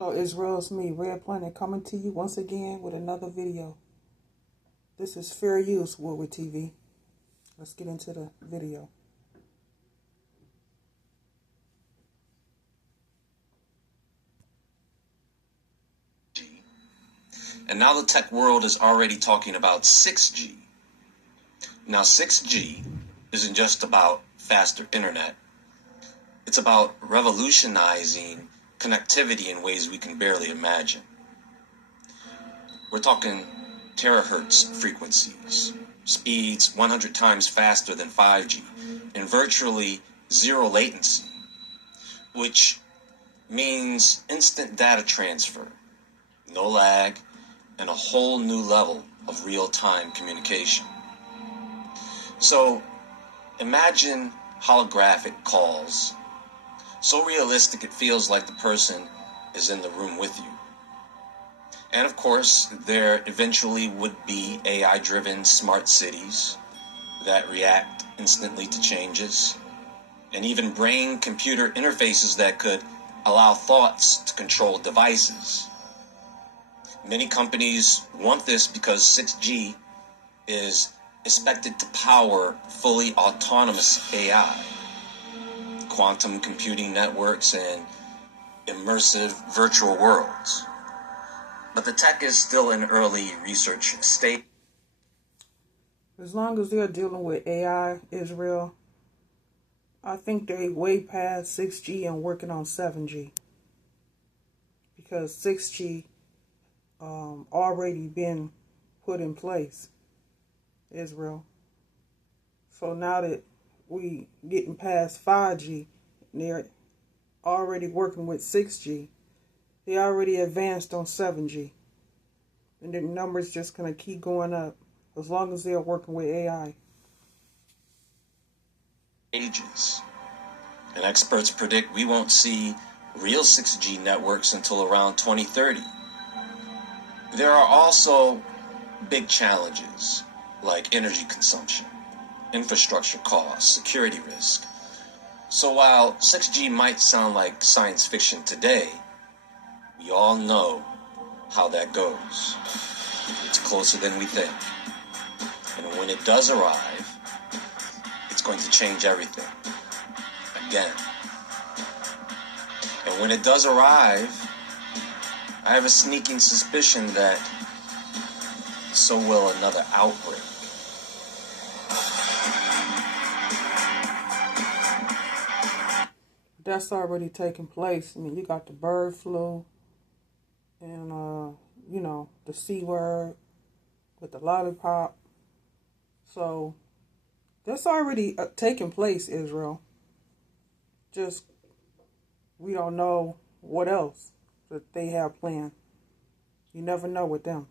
Hello Israel, it's me, Red Planet, coming to you once again with another video. This is Fair Use Woodward TV. Let's get into the video. And now the tech world is already talking about 6G. Now 6G isn't just about faster internet. It's about revolutionizing connectivity in ways we can barely imagine. We're talking terahertz frequencies, speeds 100 times faster than 5G, and virtually zero latency, which means instant data transfer, no lag, and a whole new level of real-time communication. So imagine holographic calls, so realistic it feels like the person is in the room with you. And of course, there eventually would be AI-driven smart cities that react instantly to changes, and even brain-computer interfaces that could allow thoughts to control devices. Many companies want this because 6G is expected to power fully autonomous AI, quantum computing networks, and immersive virtual worlds. But the tech is still in early research stage. As long as they're dealing with AI, Israel, I think they way past 6G and working on 7G. Because 6G already been put in place, Israel. So now that we getting past 5G, they're already working with 6G. They already advanced on 7G. And the numbers just going to keep going up as long as they're working with AI. Ages. And experts predict we won't see real 6G networks until around 2030. There are also big challenges like energy consumption, infrastructure costs, security risk. So while 6G might sound like science fiction today, we all know how that goes. It's closer than we think. And when it does arrive, it's going to change everything. Again. And when it does arrive, I have a sneaking suspicion that so will another outbreak. That's already taking place. I mean, you got the bird flu and, the C word with the lollipop. So that's already taking place, Israel. Just, we don't know what else that they have planned. You never know with them.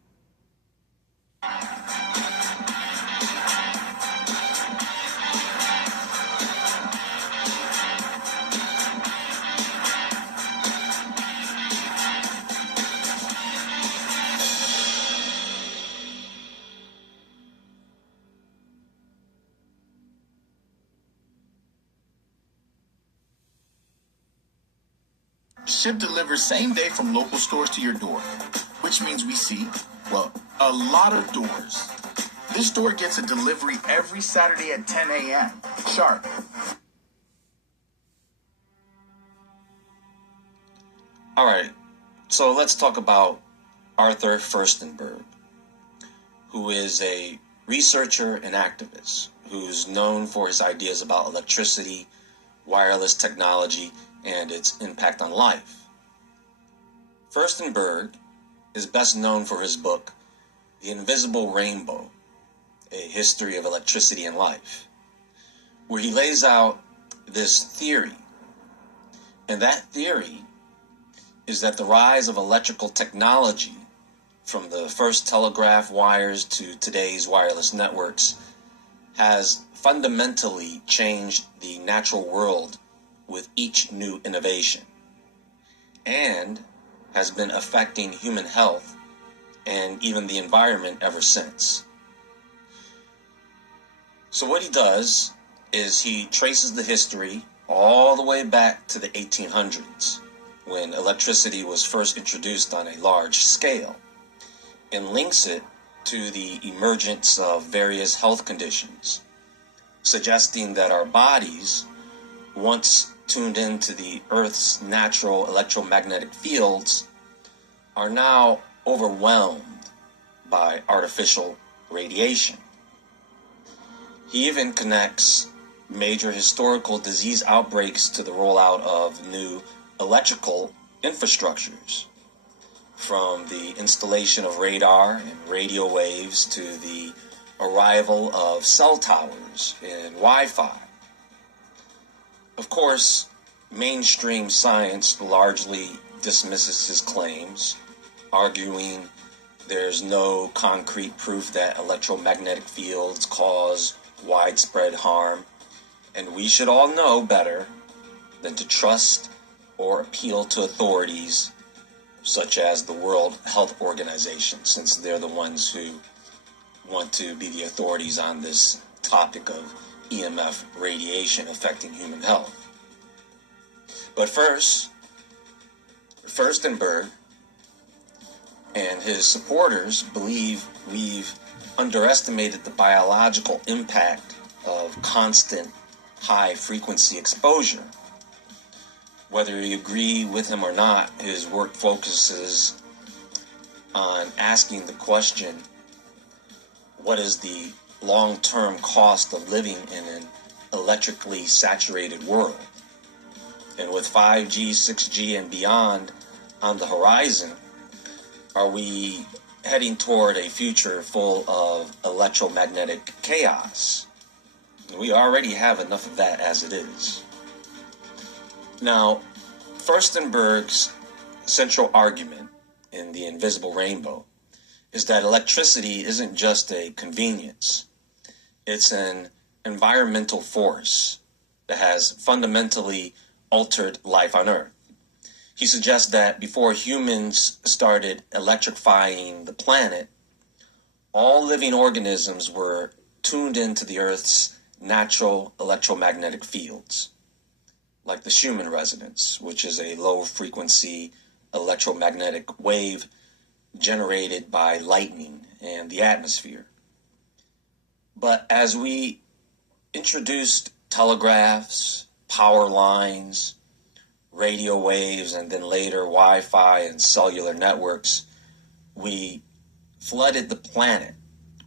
Ship delivers same day from local stores to your door, which means we see, well, a lot of doors. This store gets a delivery every Saturday at 10 a.m. sharp. All right, so let's talk about Arthur Firstenberg, who is a researcher and activist who's known for his ideas about electricity, wireless technology, and its impact on life. Firstenberg is best known for his book, The Invisible Rainbow, A History of Electricity and Life, where he lays out this theory. And that theory is that the rise of electrical technology, from the first telegraph wires to today's wireless networks, has fundamentally changed the natural world with each new innovation, and has been affecting human health and even the environment ever since. So what he does is he traces the history all the way back to the 1800s, when electricity was first introduced on a large scale, and links it to the emergence of various health conditions, suggesting that our bodies, once tuned into the Earth's natural electromagnetic fields, are now overwhelmed by artificial radiation. He even connects major historical disease outbreaks to the rollout of new electrical infrastructures, from the installation of radar and radio waves to the arrival of cell towers and Wi-Fi. Of course, mainstream science largely dismisses his claims, arguing there's no concrete proof that electromagnetic fields cause widespread harm, and we should all know better than to trust or appeal to authorities such as the World Health Organization, since they're the ones who want to be the authorities on this topic of EMF radiation affecting human health. But first, Furstenberg and his supporters believe we've underestimated the biological impact of constant high-frequency exposure. Whether you agree with him or not, his work focuses on asking the question, what is the long-term cost of living in an electrically saturated world? And with 5G, 6G, and beyond on the horizon, are we heading toward a future full of electromagnetic chaos? We already have enough of that as it is. Now, Furstenberg's central argument in The Invisible Rainbow is that electricity isn't just a convenience. It's an environmental force that has fundamentally altered life on Earth. He suggests that before humans started electrifying the planet, all living organisms were tuned into the Earth's natural electromagnetic fields, like the Schumann resonance, which is a low-frequency electromagnetic wave generated by lightning and the atmosphere. But as we introduced telegraphs, power lines, radio waves, and then later Wi-Fi and cellular networks, we flooded the planet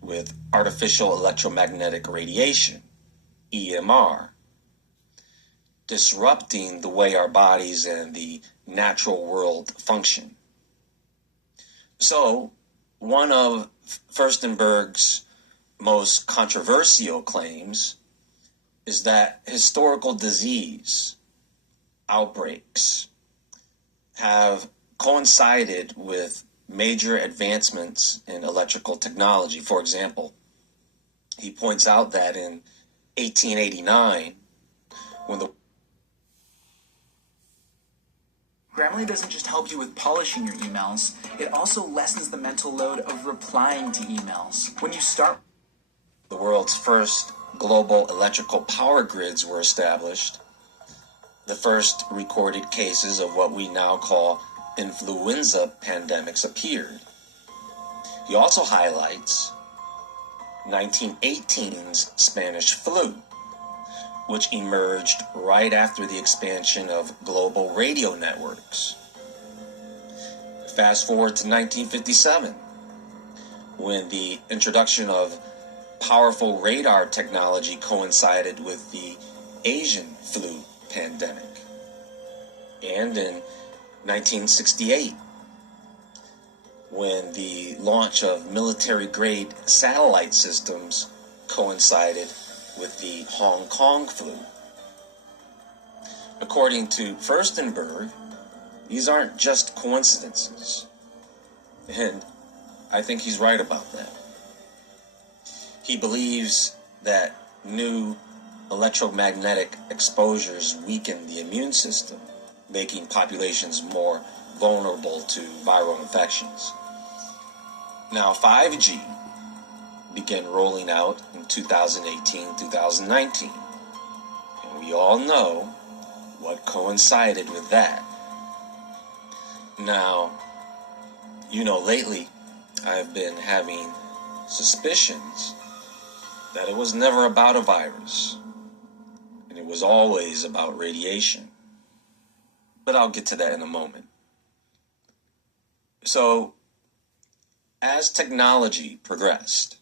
with artificial electromagnetic radiation, EMR, disrupting the way our bodies and the natural world function. So, one of Furstenberg's most controversial claims is that historical disease outbreaks have coincided with major advancements in electrical technology. For example, he points out that in 1889, when the Grammarly doesn't just help you with polishing your emails, it also lessens the mental load of replying to emails. When you start, the world's first global electrical power grids were established, the first recorded cases of what we now call influenza pandemics appeared. He also highlights 1918's Spanish flu, which emerged right after the expansion of global radio networks. Fast forward to 1957, when the introduction of powerful radar technology coincided with the Asian flu pandemic. And in 1968, when the launch of military-grade satellite systems coincided with the Hong Kong flu. According to Furstenberg, these aren't just coincidences. And I think he's right about that. He believes that new electromagnetic exposures weaken the immune system, making populations more vulnerable to viral infections. Now, 5G began rolling out in 2018-2019, and we all know what coincided with that. Now, lately I've been having suspicions that it was never about a virus, and it was always about radiation. But I'll get to that in a moment. So, as technology progressed,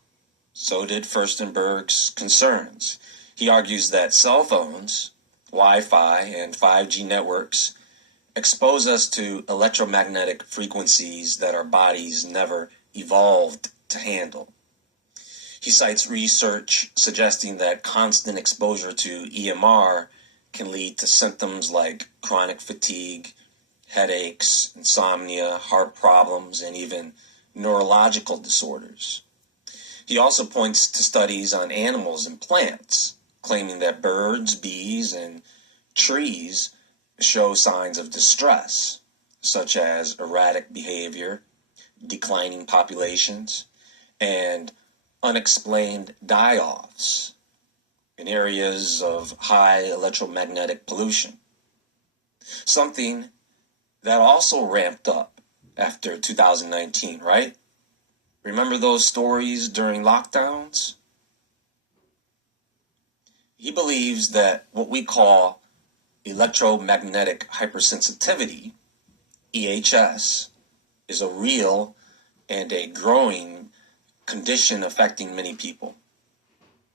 so did Furstenberg's concerns. He argues that cell phones, Wi-Fi, and 5G networks expose us to electromagnetic frequencies that our bodies never evolved to handle. He cites research suggesting that constant exposure to EMR can lead to symptoms like chronic fatigue, headaches, insomnia, heart problems, and even neurological disorders. He also points to studies on animals and plants, claiming that birds, bees, and trees show signs of distress, such as erratic behavior, declining populations, and unexplained die-offs in areas of high electromagnetic pollution. Something that also ramped up after 2019, right? Remember those stories during lockdowns? He believes that what we call electromagnetic hypersensitivity, EHS, is a real and a growing condition affecting many people,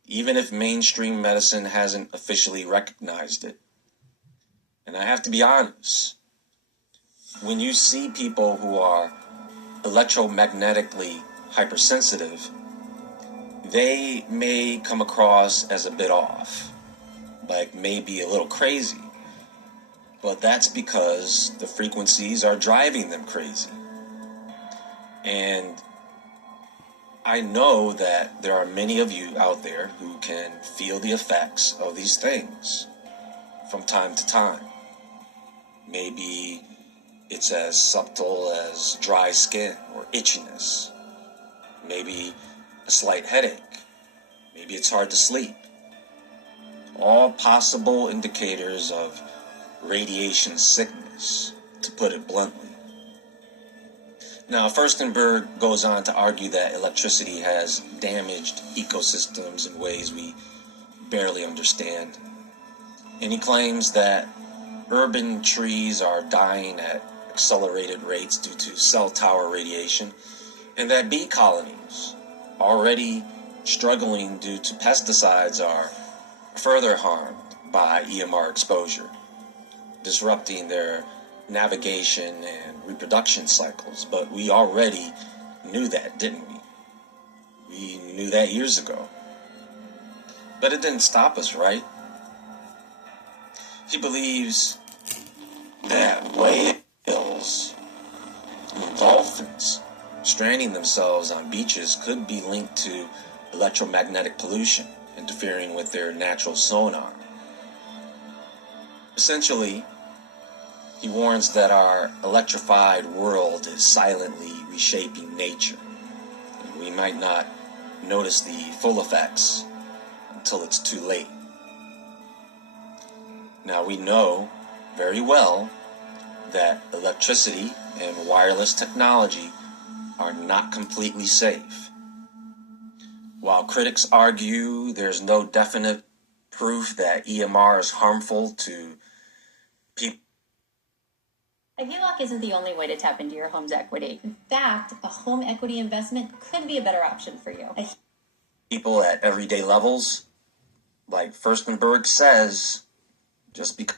even if mainstream medicine hasn't officially recognized it. And I have to be honest, when you see people who are electromagnetically hypersensitive, they may come across as a bit off, like maybe a little crazy. But that's because the frequencies are driving them crazy. And I know that there are many of you out there who can feel the effects of these things from time to time. Maybe it's as subtle as dry skin or itchiness. Maybe a slight headache. Maybe it's hard to sleep. All possible indicators of radiation sickness, to put it bluntly. Now, Furstenberg goes on to argue that electricity has damaged ecosystems in ways we barely understand. And he claims that urban trees are dying at accelerated rates due to cell tower radiation, and that bee colonies, already struggling due to pesticides, are further harmed by EMR exposure, disrupting their navigation and reproduction cycles. But we already knew that, didn't we? We knew that years ago. But it didn't stop us, right? He believes that whales and dolphins stranding themselves on beaches could be linked to electromagnetic pollution, interfering with their natural sonar. Essentially, he warns that our electrified world is silently reshaping nature, and we might not notice the full effects until it's too late. Now, we know very well that electricity and wireless technology are not completely safe. While critics argue there's no definite proof that EMR is harmful to people. A HELOC isn't the only way to tap into your home's equity. In fact, a home equity investment could be a better option for you. People at everyday levels, like Furstenberg says, just because.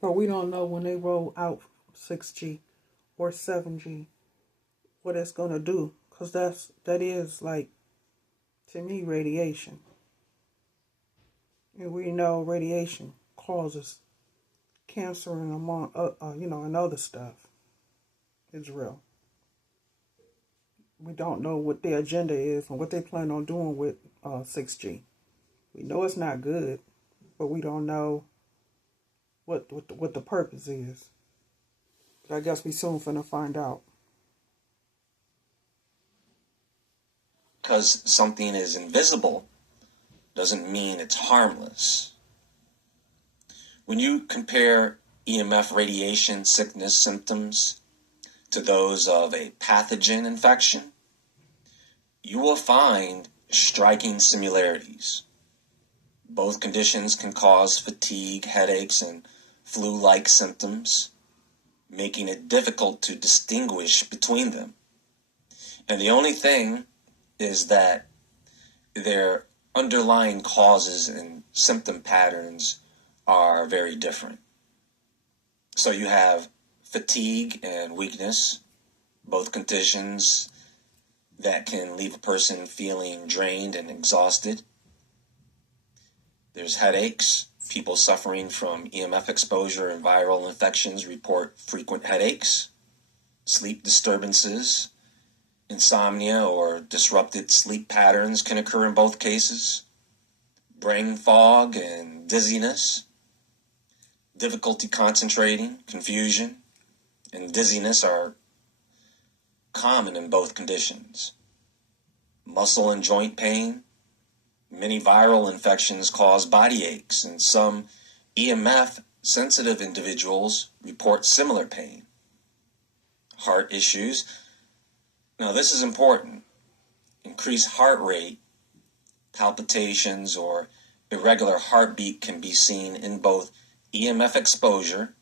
But we don't know when they roll out 6G or 7G what it's going to do, because that is, like, to me, radiation. And we know radiation causes cancer and and other stuff. It's real. We don't know what their agenda is and what they plan on doing with 6G. We know it's not good, but we don't know what the purpose is. But I guess we soon finna find out. Because something is invisible doesn't mean it's harmless. When you compare EMF radiation sickness symptoms to those of a pathogen infection, you will find striking similarities. Both conditions can cause fatigue, headaches, and flu-like symptoms, making it difficult to distinguish between them. And the only thing is that their underlying causes and symptom patterns are very different. So you have fatigue and weakness, both conditions that can leave a person feeling drained and exhausted. There's headaches. People suffering from EMF exposure and viral infections report frequent headaches. Sleep disturbances, insomnia, or disrupted sleep patterns can occur in both cases. Brain fog and dizziness. Difficulty concentrating, confusion, and dizziness are common in both conditions. Muscle and joint pain. Many viral infections cause body aches, and some EMF-sensitive individuals report similar pain. Heart issues. Now, this is important. Increased heart rate, palpitations, or irregular heartbeat can be seen in both EMF exposure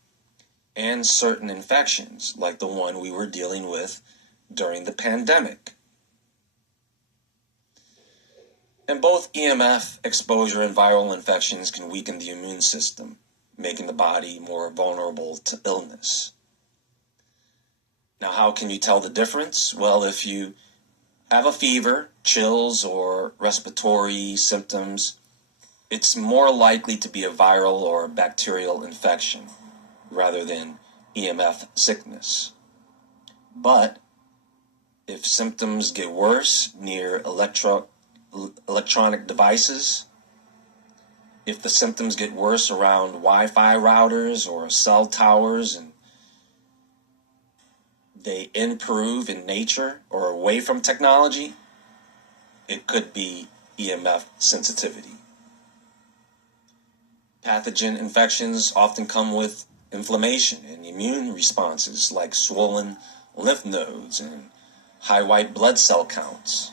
and certain infections, like the one we were dealing with during the pandemic. And both EMF exposure and viral infections can weaken the immune system, making the body more vulnerable to illness. Now, how can you tell the difference? Well, if you have a fever, chills, or respiratory symptoms, it's more likely to be a viral or bacterial infection rather than EMF sickness. But if symptoms get worse near electronic devices, if the symptoms get worse around Wi-Fi routers or cell towers, and they improve in nature or away from technology, it could be EMF sensitivity. Pathogen infections often come with inflammation and immune responses like swollen lymph nodes and high white blood cell counts,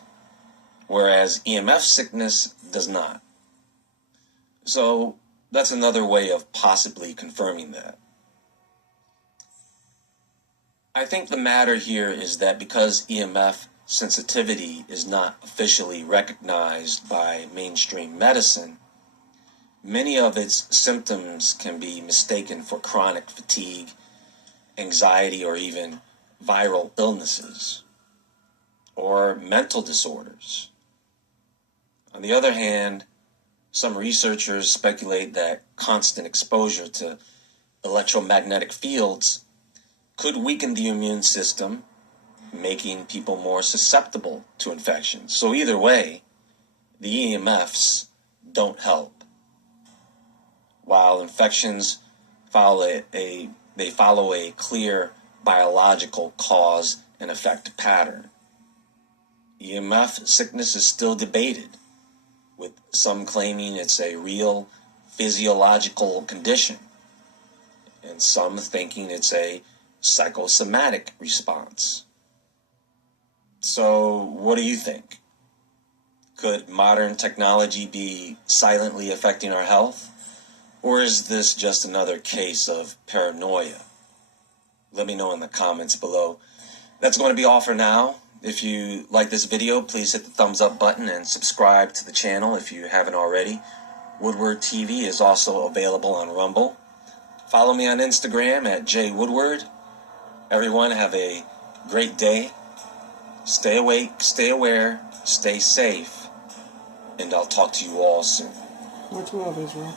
whereas EMF sickness does not. So that's another way of possibly confirming that. I think the matter here is that because EMF sensitivity is not officially recognized by mainstream medicine, many of its symptoms can be mistaken for chronic fatigue, anxiety, or even viral illnesses, or mental disorders. On the other hand, some researchers speculate that constant exposure to electromagnetic fields could weaken the immune system, making people more susceptible to infections. So either way, the EMFs don't help. While infections follow a clear biological cause and effect pattern, EMF sickness is still debated, with some claiming it's a real physiological condition, and some thinking it's a psychosomatic response. So, what do you think? Could modern technology be silently affecting our health? Or is this just another case of paranoia? Let me know in the comments below. That's going to be all for now. If you like this video, please hit the thumbs up button and subscribe to the channel if you haven't already. Woodward TV is also available on Rumble. Follow me on Instagram at jwoodward. Everyone have a great day. Stay awake, stay aware, stay safe, and I'll talk to you all soon. Much love, Israel.